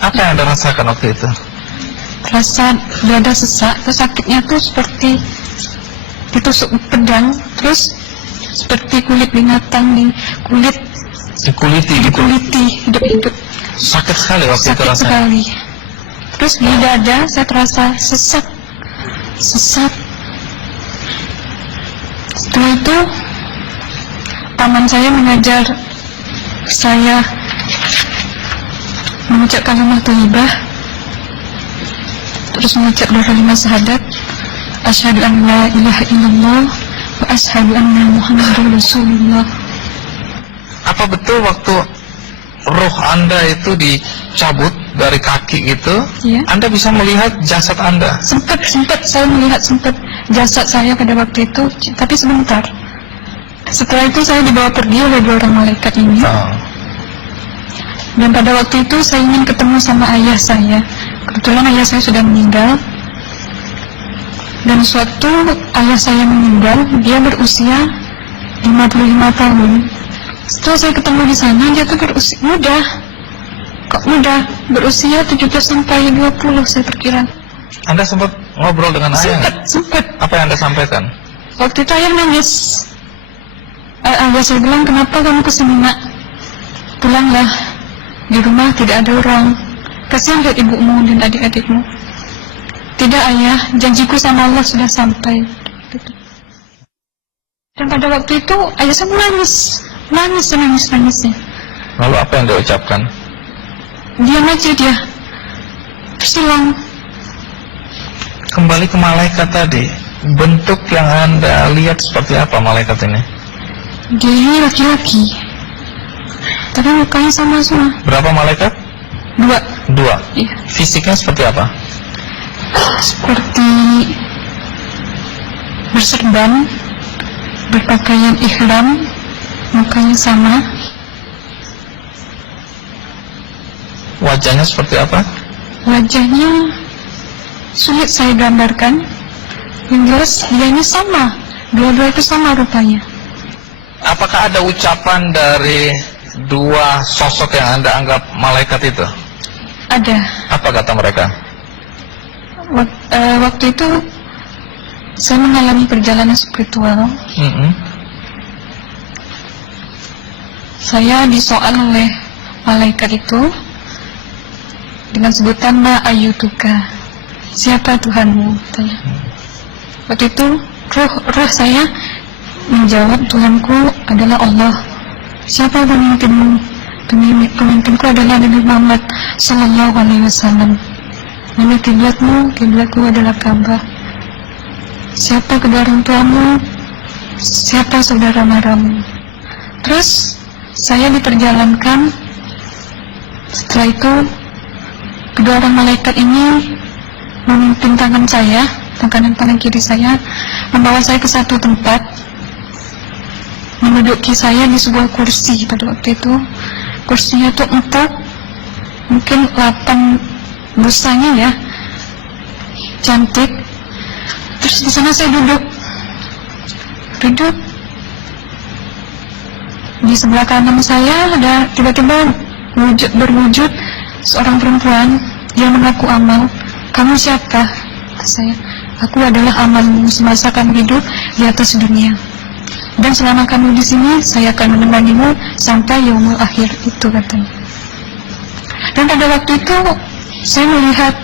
Apa yang Anda rasakan waktu itu? Rasa dada sesak, terus sakitnya tuh seperti ditusuk pedang, terus seperti kulit binatang Dikuliti gitu? dikuliti hidup-hidup. Sakit sekali waktu itu Sakit rasanya? sekali. Terus di dada saya terasa sesak. Setelah itu paman saya mengajar saya mengucap kalimat thayyibah, terus mengucap doa 5 syahadat, asyhadu an la ilaha illallah wa asyhadu anna muhammadar rasulullah. Apa betul waktu roh Anda itu dicabut dari kaki gitu, Iya. Anda bisa melihat jasad Anda? Sempat saya melihat jasad saya pada waktu itu, tapi sebentar. Setelah itu saya dibawa pergi oleh 2 orang malaikat ini. Dan pada waktu itu saya ingin ketemu sama ayah saya. Kebetulan ayah saya sudah meninggal. Dan suatu ayah saya meninggal, dia berusia 55 tahun. Setelah saya ketemu di sana, dia tuh berusia muda. Kok muda? Berusia 17 sampai 20 saya perkira. Anda sempat ngobrol dengan ayah? Sempat. Apa yang Anda sampaikan? Waktu itu ayah nangis. Ayah saya bilang, kenapa kamu kesini nak? Pulanglah, di rumah tidak ada orang. Kasihan lihat ibumu dan adik-adikmu. Tidak ayah, janjiku sama Allah sudah sampai. Dan pada waktu itu ayah saya menangis. Lalu apa yang dia ucapkan? Diam aja dia, tersilang. Kembali ke malaikat tadi, bentuk yang Anda lihat seperti apa malaikat ini? Dia ini laki-laki, tapi mukanya sama semua. Berapa malaikat? 2. 2. Iya. Fisiknya seperti apa? Seperti berserban, berpakaian ihram, mukanya sama. Wajahnya seperti apa? Wajahnya sulit saya gambarkan. Yang jelas dia ini sama, dua-dua itu sama rupanya. Apakah ada ucapan dari 2 sosok yang Anda anggap malaikat itu? Ada. Apa kata mereka? Waktu itu saya mengalami perjalanan spiritual. Saya disoal oleh malaikat itu dengan sebutan Ma ayyutuka, siapa Tuhanmu? Tanya. Waktu itu roh saya menjawab, Tuhanku adalah Allah. Siapa pemimpinmu? Pemimpinku adalah Nabi Muhammad Sallallahu Alaihi Wasallam. Nama kiblatku adalah Ka'bah. Siapa kedua orang tuamu? Siapa saudara maramu? Terus saya diperjalankan. Setelah itu kedua orang malaikat ini memimpin tangan saya, tangan kiri saya, membawa saya ke satu tempat, menduduki saya di sebuah kursi. Pada waktu itu kursinya itu empuk, mungkin 8 busanya ya, cantik. Terus di sana saya duduk. Di sebelah kanan saya ada tiba-tiba berwujud seorang perempuan. Dia mengaku Amal. Kamu siapa? Kata saya. Aku adalah Amalmu semasa kamu hidup di atas dunia. Dan selama kamu di sini, saya akan menemanimu sampai yaumul akhir, itu katanya. Dan pada waktu itu saya melihat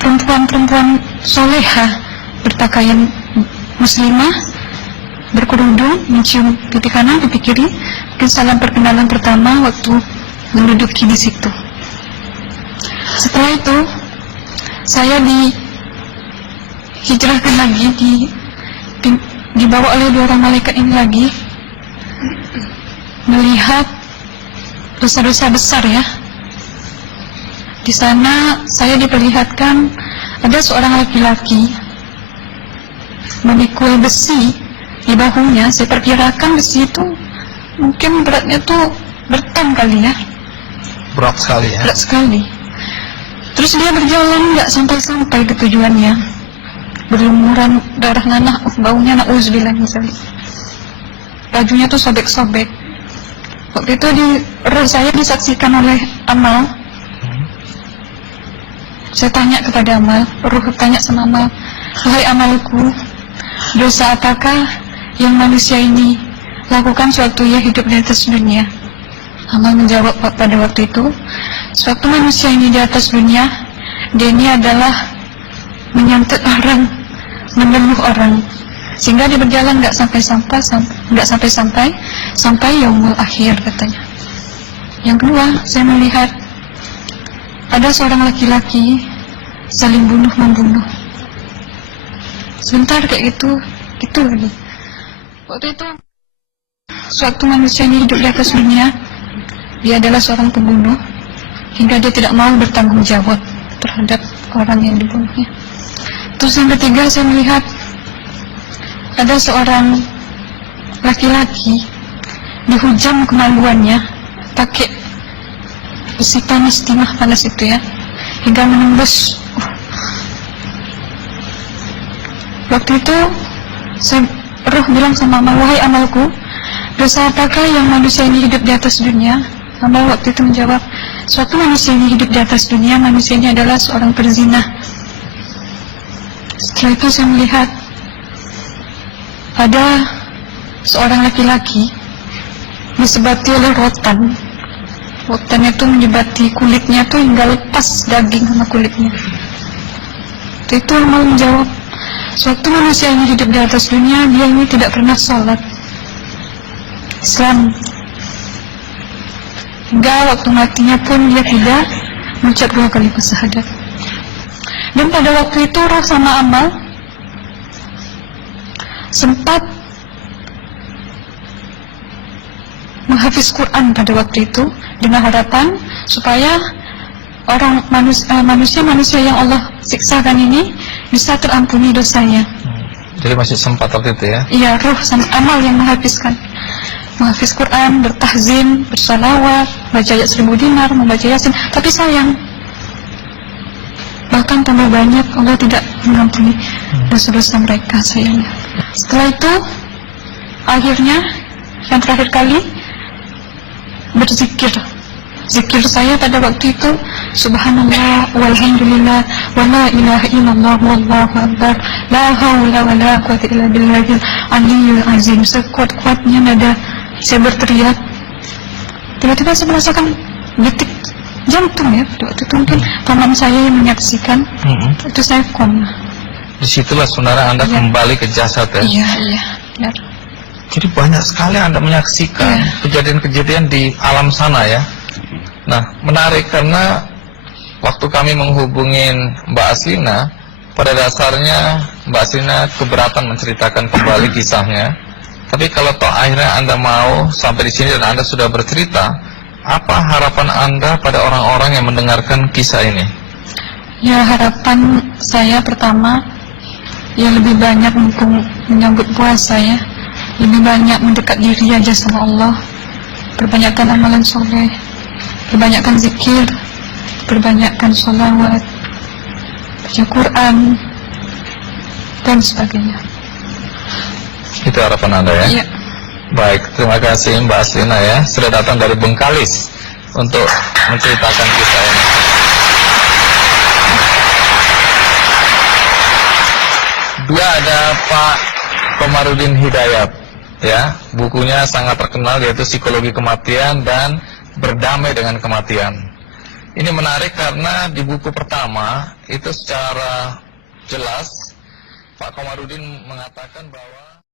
perempuan-perempuan soleha berpakaian muslimah, berkerudung, mencium pipi kanan, pipi kiri. Mungkin salam perkenalan pertama waktu menduduki di situ. Setelah itu saya dihijrahkan lagi, dibawa oleh 2 orang malaikat ini lagi, melihat dosa-dosa besar ya. Di sana saya diperlihatkan ada seorang laki-laki memikul besi di bahunya. Saya perkirakan besi itu mungkin beratnya tuh berton kali ya. Berat sekali ya. Berat sekali. Terus dia berjalan nggak sampai ke tujuannya, berlumuran darah nanah, baunya na'udzubillah misalnya. Bajunya tuh sobek-sobek. Waktu itu roh saya disaksikan oleh Amal. Saya tanya kepada Amal, ruh tanya sama Amal, wahai Amalku, dosa apakah yang manusia ini lakukan sewaktu ia hidup di atas dunia? Amal menjawab pada waktu itu, sewaktu manusia ini di atas dunia, dia ini adalah menyantet orang, membunuh orang, sehingga dia berjalan nggak sampai yaumul akhir, katanya. Yang kedua, saya melihat ada seorang laki-laki saling bunuh-membunuh. Sebentar kayak gitu lagi. Waktu itu, sewaktu manusia ini hidup di atas dunia, dia adalah seorang pembunuh, hingga dia tidak mau bertanggung jawab terhadap orang yang dibunuhnya. Terus yang ketiga, saya melihat ada seorang laki-laki dihujam kemaluannya pakai besi panas, timah panas itu ya, hingga menembus. Waktu itu roh bilang sama Amal, wahai Amalku, dosa apakah yang manusia ini hidup di atas dunia? Amal waktu itu menjawab, suatu manusia ini hidup di atas dunia, manusia ini adalah seorang perzina. Setelah itu saya melihat ada seorang laki-laki disebati oleh rotan. Rotannya itu menyebati kulitnya tuh hingga lepas daging sama kulitnya. Itu Amal menjawab, suatu manusia ini hidup di atas dunia, dia ini tidak pernah sholat Islam, hingga waktu matinya pun dia tidak mengucap 2 kali syahadat. Dan pada waktu itu roh sama Amal sempat menghafiz Quran pada waktu itu dengan harapan supaya orang manusia yang Allah siksakan ini bisa terampuni dosanya. Jadi masih sempat waktu itu ya? Iya, roh sama Amal yang menghafis Quran, bertahzim, bersalawat, baca ayat 1000 dinar, membaca Yasin. Tapi sayang, bahkan tambah banyak Allah tidak mengampuni dosa-dosa mereka, sayangnya. Setelah itu, akhirnya yang terakhir kali berzikir. Zikir saya pada waktu itu, subhanallah, walhamdulillah, wa la ilaha illallah, wallahu akbar, la hawla wa la quwwata illa billahil aliyyil azim. Sekuat-kuatnya nada saya berteriak. Tiba-tiba saya merasakan detik jantung ya. Waktu itu mungkin paman saya yang menyaksikan. Itu saya koma. Disitulah saudara Anda kembali ke jasad ya? Iya, benar. Jadi banyak sekali Anda menyaksikan kejadian-kejadian di alam sana ya. Nah, menarik karena waktu kami menghubungin Mbak Aslina, pada dasarnya Mbak Aslina keberatan menceritakan kembali kisahnya. Tapi kalau toh akhirnya Anda mau sampai di sini dan Anda sudah bercerita, apa harapan Anda pada orang-orang yang mendengarkan kisah ini? Ya, harapan saya pertama, ya lebih banyak mumpung menyambut puasa ya, lebih banyak mendekat diri aja sama Allah, perbanyakkan amalan soleh, perbanyakkan zikir, perbanyakkan sholawat, baca Quran, dan sebagainya. Itu harapan Anda ya? Iya. Baik, terima kasih Mbak Aslina ya, sudah datang dari Bengkalis untuk menceritakan kisah ini. Dua, ada Pak Komarudin Hidayat ya, bukunya sangat terkenal yaitu Psikologi Kematian dan Berdamai dengan Kematian. Ini menarik karena di buku pertama itu secara jelas Pak Komarudin mengatakan bahwa